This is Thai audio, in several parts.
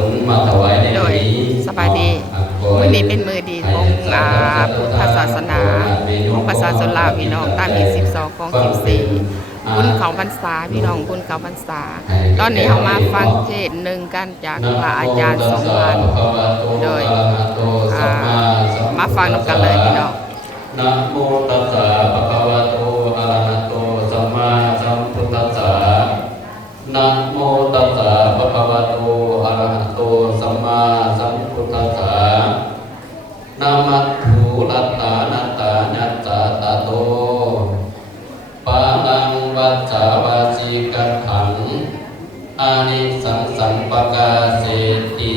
ลมาถวายใน โด วัน ย นี้ สบายดีมื้อนี้เป็นมื้อดีของพุทธศาสนาของประชาชนลาวพี่น้องตามที่12ของ14บุญเขาพรรษาพี่น้องบุญเขาพรรษาตอนนี้เฮามาฟังเทศน์หนึ่งกันจากพระอาจารย์สมภารโดยมาฟังนำกันเลยพี่น้องนะโมตัสสะภะคะวะโตอะระหะโตสัมมาสัมพุทธัสสะนะโมตัสสะภะคะวะโตอะระหะโตสัมมาสัมพุทธัสสะนะมัตถุรัตถานัตตาญัสสะตะโตปานังวัจจาวาสีกังขังอานิสังสังปกาเสติ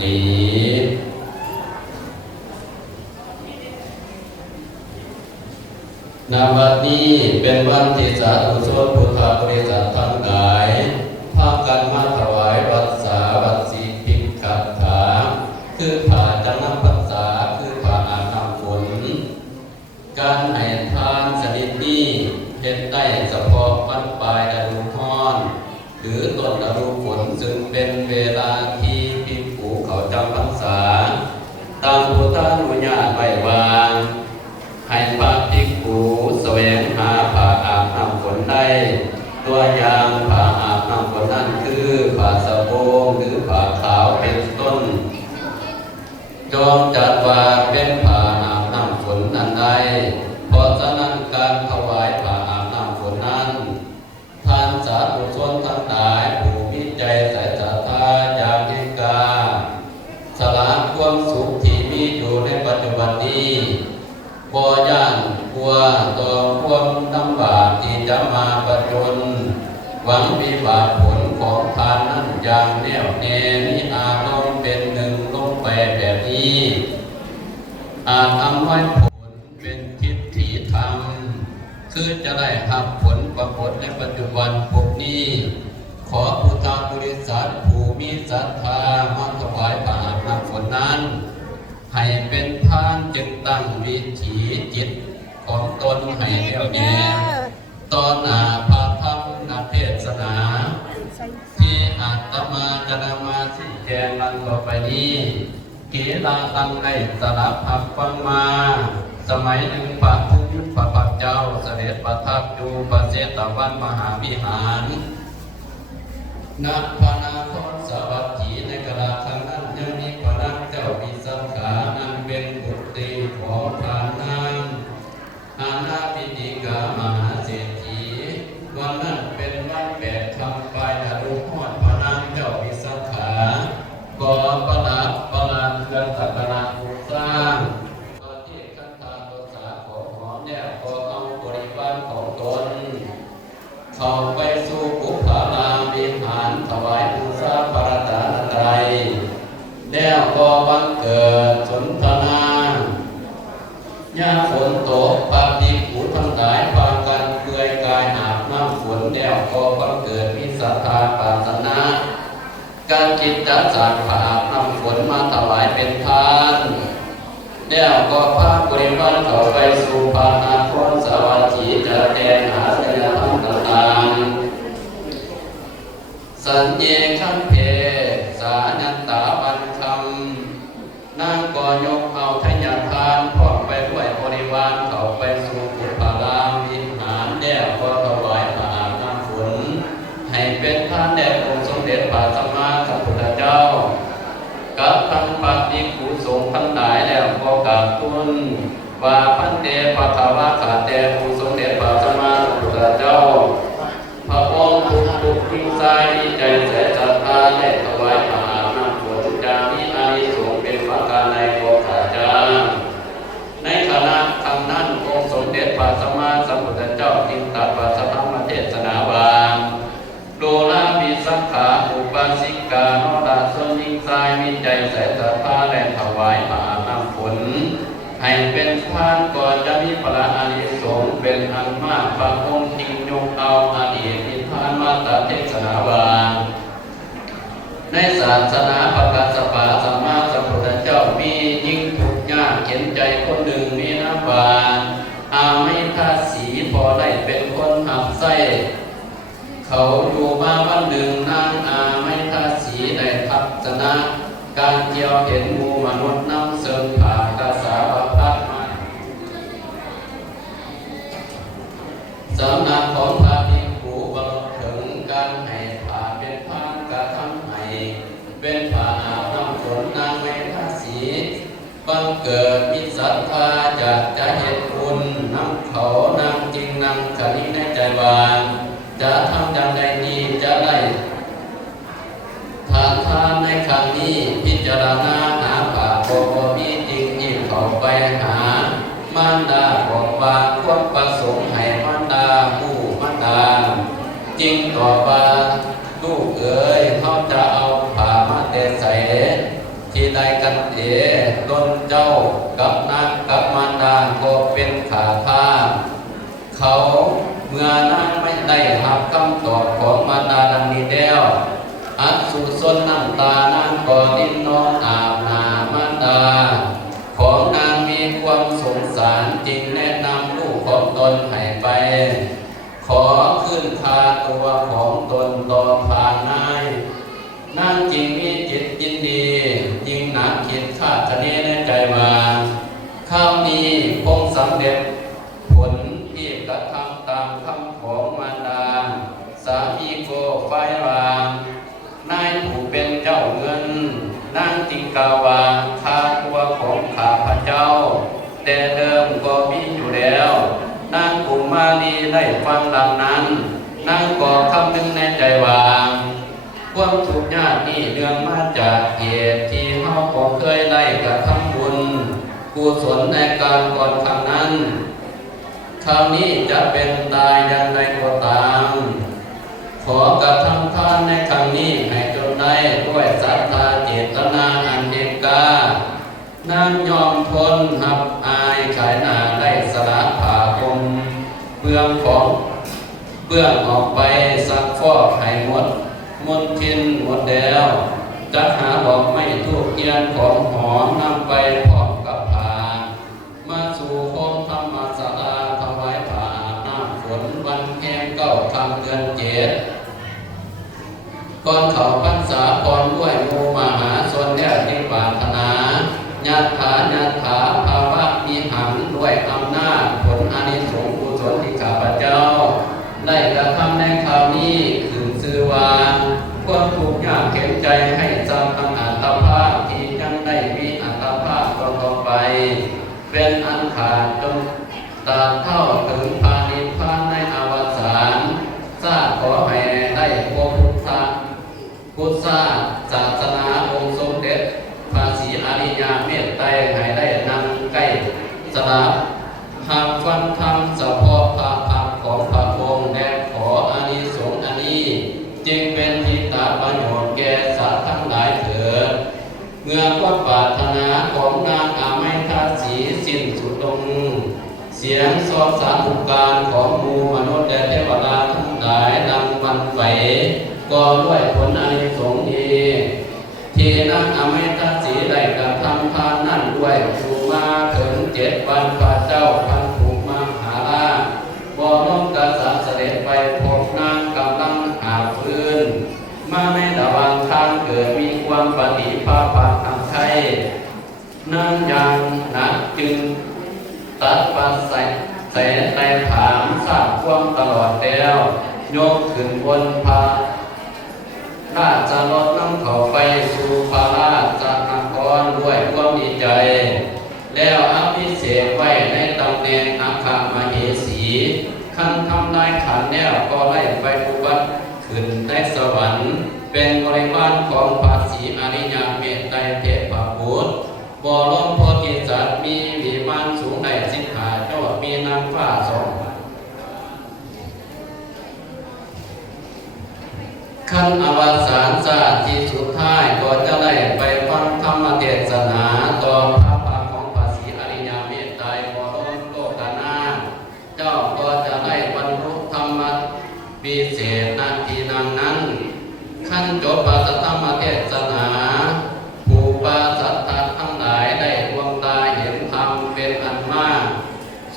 ติณ บัดนี้เป็นวันที่สาธุชนพุทธบริษัททั้งหลายพากันมาถวายวัดสาวัดสีภิกขัดขาคือผ่าจำนำพรรษาคือผ่าอาบน้ำฝนการให้ทานชนิดนี้เฮ็ดได้เฉพาะวันปลายฤดูร้อนหรือต้นฤดูฝนซึ่งเป็นเวลาที่ภิกษุเขาจำพรรษาตามพุทธานุญาตไว้วางให้พระภิกษุแสวงหาผ้าอาบน้ำฝนได้ตัวอย่างผ้าอาบน้ำฝนนั่นคือผ้าสะโพกหรือผ้าขาวเป็นต้นจงจัดว่าเป็นผ้าอาบน้ำฝนนั้นได้เพราะฉะนั้นการถวายผ้าอาบน้ำฝนนั้นท่านสาธุชนทั้งหลายผู้มีใจใส่ศรัทธาอย่างยิ่งกล้าสละความสุขที่มีอยู่ในปัจจุบันนี้บ่ย่านกลัวต่อความลำบากที่จะมาประจนหวังวิบากผลของทานนั้นอย่างแน่วแน่มีอารมณ์เป็นหนึ่งลงไปแบบนี้อาจทำให้ผลเป็นทิฏฐิธรรมคือจะได้รับผลปรากฏในปัจจุบันพวกนี้ขอพุทธบริษัทผู้มีศรัทธามาถวายผ้าอาบน้ำฝนนั้นให้เป็นทานจึงตั้งวิถีจิตของตนให้แน่วแน่ต่อหน้าพระธรรมนักเทศนาที่อาตมาจะนำมาชี้แจงดังต่อไปนี้กีฬาตั้งในสลับพับฟังมาสมัยหนึ่งพระภูมิพระปัจเจ้าเสด็จประทับอยู่ประเทศตะวันมหาวิหารณพระนครสวัสดีในกราครั้งนั้นยังมีพระนางเจ้าวิสังขานั้นเป็นบุตรีของพระนางอาณาปิฎกามหาเศรษฐีวันนั้นเป็นวันแปดคำปลายฤดูร้อนพระนางเจ้าวิสังขาก่อประหลาดเดือนศักราชสร้างตอนที่คันธาตุสาของหอมเนี่ยก็เอาบริวารของตนเข้าไปสู่กุฏลาวิหารถวายบูชาพระรัตนตรัยแล้วก็บังเกิดสนทนายามฝนตกพระภิกษุทั้งหลายพากันเปลือยกายอาบน้ำฝนแล้วก็บังเกิดมีศรัทธาปรารถนาการจิตจัดสรรผ้าอาบน้ำฝนมาถวายเป็นทานแล้วก็พาบริวารเข้าไปสู่พระนครสวัสดีจะแทนหาสัญญาธรรมต่างๆสัญเยขันเพสานันตาบันคำนางก็ยกเอาทายาทานพร้อมไปด้วยบริวารเข้าไปสู่กุฏลาวิหารแล้วก็ถวายผ้าอาบน้ำฝนให้เป็นทานแด่องค์สมเด็จพระสัมมาสัมพุทธเจ้ากับทั้งพระภิกษุสงฆ์ทั้งหลายแล้วก็กราบทูลว่าพันเตภควาขาแต่องค์สมเด็จพระสัมมาสัมพุทธเจ้าพระองค์ทุกทิ้งใจดีใจแสนศรัทธาได้ถวายผ้าอาบน้ำฝนจากนี้อานิสงส์เป็นประการในโลกาจารในขณะคำนั้นองค์สมเด็จพระสัมมาสัมพุทธเจ้าจึงตรัสว่าสัทธรรมเทศนาว่าโลลาภิสังขาอุปาสิกาโนราชนยิ่งใจมีใจใส่ศรัทธาและถวายผ้าอาบน้ำฝนให้เป็นทานก่อนจะมีพระอานิสงส์เป็นอันมากพระองค์จึงยกเอาอดีตที่ทานมาตรัสเทศนาว่าในศาสนาพระกัสสปะสัมมาสัมพุทธเจ้ามียิ่งทุกข์ยากเข็นใจคนหนึ่งมีน้ำบานอาไม่ทาสีพอได้เป็นคนหักไส้เขาอยู่มาวันหนึ่งนางอาไม่ทาสีได้ทัศนา การเกี่ยวเห็นหมู่มนุษย์นำเสริมผ่ากระสาบพัดมาสำนักของพระภิกขุบรรลุถึงการให้ผ่าเป็นผ้ากระทำให้เป็นผ้าอาบน้ำฝนนางเวทสีบังเกิดมิตรศรัทธาจากจะเหตุคุณนำเขานางจริงนางขณิในใจวางจะทำอย่างใดดีจะได้ทานในครั้งนี้พิจารณาหาป่าโกโบมีจริงยิ่งเข้าไปหามารดาบอกว่าควรประสงค์ให้มารดาผู้มารดาจริงต่อว่าลูกเอ๋ยเขาจะเอาผ่ามาเตใส่ที่ใดกันต้นเจ้ากับนางกับมารดาก็เป็นขาผ้าเขาเมื่อนางไม่ได้รับคำตอบของมารดาดังนี้แล้วอัศสุสนน้ำตานางก่อดินนอนอาบน้ำมารดาของนางมีความสงสารจริงแนะนำลูกของตนให้ไปขอขึ้นคาตัวของตนต่อผ่านนายนางจริงมีจิตยินดียิ่งหนักคิดคาดคะเนในใจว่าข้าวนี้คงสำเร็จผลที่กระทำตามคำของมารดาสามีโกไฟวางนายผู้เป็นเจ้าเงินนางจิงกาวาคาตัวของข้าพเจ้าแต่เดิมก็มีอยู่แล้วนางกุมารีได้ฟังดังนั้นนางก็คำนึงในใจว่าความทุกข์ยากนี้เนื่องมาจากเหตุที่เฮาก็เคยได้กระทำบุญกุศลในการก่อนครั้งนั้นคราวนี้จะเป็นตายอย่างไรก็ตามขอกระทำทานในครั้งนี้ให้จนได้ด้วยศรัทธาเจตนาอันเอกกานางยอมทนหับอายขายหน้าได้สละผ่าคมเปลืองของเปื้องออกไปซักฟอกให้หมดมนทินหมดแล้วจัดหาดอกไม้ทูบเทียนของหอมนำไปพร้อมกับผ้ามาสู่โคมธรรมศาลาถวายผ้าน้ำฝนวันแห่ง9 ค่ำเดือน7ก่อนเขาพรรษาก่อนด้วยโมมหาส่วนแรกที่ปรารถนาญาถภาวะมีหังด้วยอำนาจผลอานิสงส์กุศลที่ข้าพเจ้าได้กระทำในคราวนี้ถึงชื่อว่าความทุกข์ยากเข็นใจให้จำอันอัตภาพที่ยังได้มีอัตภาพต่อไปเป็นอันขาดจนตาเท่าถึงพานิพพานในอวสานทราบขอให้ได้พบพุทธศาสนาองค์สมเด็จพระศรีอริยเมตไตรให้ได้นำใกล้สลับหากฟังธรรมเฉพาะพระพักของพระองค์และขออานิสงส์อันนี้จึงเป็นทิฏฐาประโยชน์แก่สัตว์ทั้งหลายเถิดเมื่อความปรารถนาของนางอาไมทาสีสิ้นสุดลงเสียงสอบสารอุการของหมู่มนุษย์และเทวดาทั้งหลายดังวันไหวก็ด้วยผลอานิสงส์นี้ที่นางอาไมทาสีได้กระทำทานนั่นด้วยภูมาถึง7 วันพระเจ้าพันธุมหาราชบรมกษัตริย์เสด็จไปพบนางกำลังหาฟื้นมาในระหว่างทางเกิดมีความปฏิภาณทางไทยนางยังนักจึงตัดปัสใส่ในถามทราบความตลอดแล้วยกขึ้นบนพระราชรถนำเขาไปสู่พระราชนครด้วยความดีใจแล้วอภิเษกไว้ในตำแหน่งอัครมเหสีขั้นทำลายขันแล้วก็ไล่ไปอุบัติขึ้นในสวรรค์เป็นบริวารของพระศรีอริยเมตไตรเทพบุตรบรมโพธิสัตว์มีวิมานสูงได้15 ยอดมีนางฟ้า2ขั้นอวสานศาสตร์ที่สุดท้ายก็จะได้ไปฟังธรรมเทศนาต่อพระพักของพระศรีอริยเมตไตรบรมโลกนาถเจ้าก็จะได้บรรลุธรรมวิเศษนาทีนั้นขั้นจบพระธรรมเทศนาผู้ปาสัตตะทั้งหลายได้ดวงตาเห็นธรรมเป็นอันมาก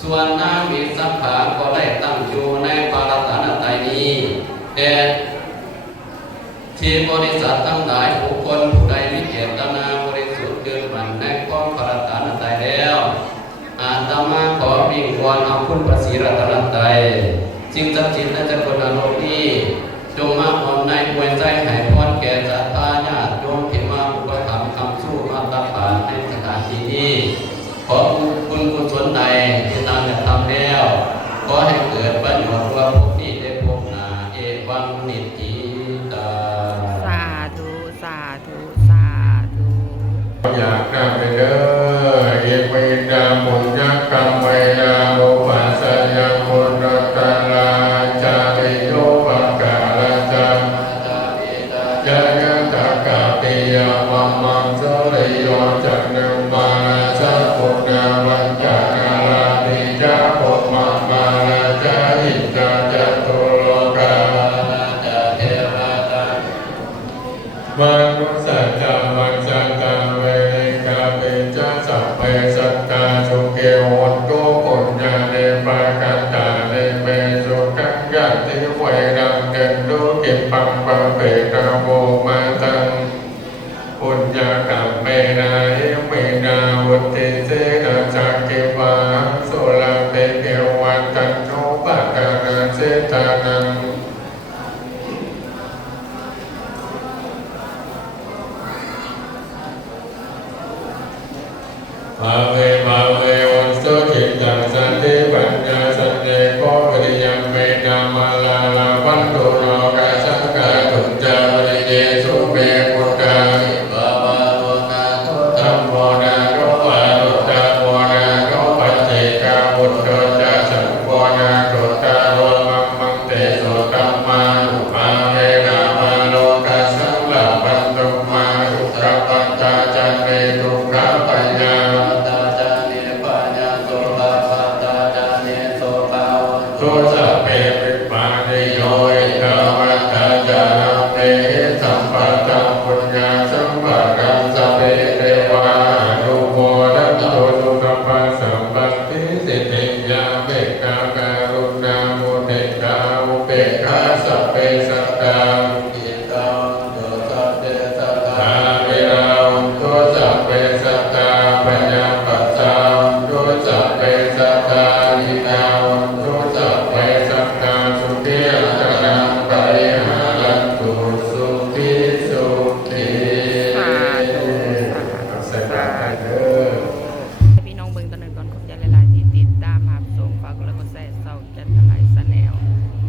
ส่วนนางวิสังขารก็ได้ตั้งอยู่ในปารัตนตรัยนี้ที่บริษัททั้งหลายบุคคลผู้ใดมี วอนเอาคุณพระศรีรัตนตรัยสิ่งศักดิ์สิทธิ์ในจักรวาลโลกนี้จงมาออมในอวยใจให้พรแก่ศรัทธาญาติโยมที่มาอุปถัมภ์คำสู้มาตักบาตรในสถานที่นี้ขอคุณกุศลใดที่นำจะทำแล้วขอให้เกิดประโยชน์ว่าพวกนี้ได้พบนาเอวังนิจจิตา สาธุสาธุสาธุ อยากนำไปเด้อเอกวิดาบุญญกรรมไวยาโอปัสสยมุนตตาลาจาริโยปกาลจังยะยะตากาติยามัมมังสุริโยจักนึมาสัพพุนาวัญจานาลานิจาปุมัมมาลาจาหิจาจตุโลกามานุสัจจามัจจตาเวกาเปจะสัพเพสัตตาสุเกโหตุปุญญาเนปะกันตาเนเมสุขังยัตติเวรังเดนดุกิปังปะเปตาโวมาตังปุญญากรรมเมนาเอเมนาวุติเสนาจักกิวาสุลาเปเกวันตันโนปะกานาเสตานังภาเววันสุขิตังสันติปัญญาสันเดโกวิริยังเมนามาลาลาวันตุโนกาสังกาตุจจาวริเยสุเมพุทธาบาบาโลนาทุตัมโมนาโรวาตุตาโมนาโรปัจเจกาบุตโตจะสังโฆนาตุตาโรมังมังเตโสตัมมาอุปาเวนามาโลกาสังลาปันตุมาอุกขปัตตาจันเมตุขะปัญญาโสสัพเพปิปานิโยอิตาวัตตาจานังเตสัมปัตตังปุญญาสัมปะกังสัพเพเทวานุโมทันโตสุขปัสสัมปัตติสิทธิยาเบกขาการุณาโมเดกาอุเบกขาสัพเพสัตตาอิตังโยสัพเพสัตตาเวราอุโตสัพเพสัตตาปัญญาปัสสาโยสัพเพสัตตานิยาอุโตสัพเพสัตตาสุขีอัตตังปริหารันตุสุขีสุขี สาธุสาธุ ใส่บาตรได้เด้อ พี่น้องเบิ่งตอนนึงก่อนขอบใจหลายๆที่ติดตามหาชมฝากกดไลค์กดแชร์เซาจันทไลฟ์ชาแนล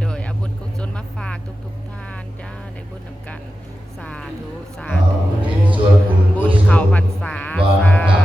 โดยเอาบุญกุศลมาฝากทุกท่านจ้าได้บุญนำกันสาธุสาธุบุญเข้าพรรษาสา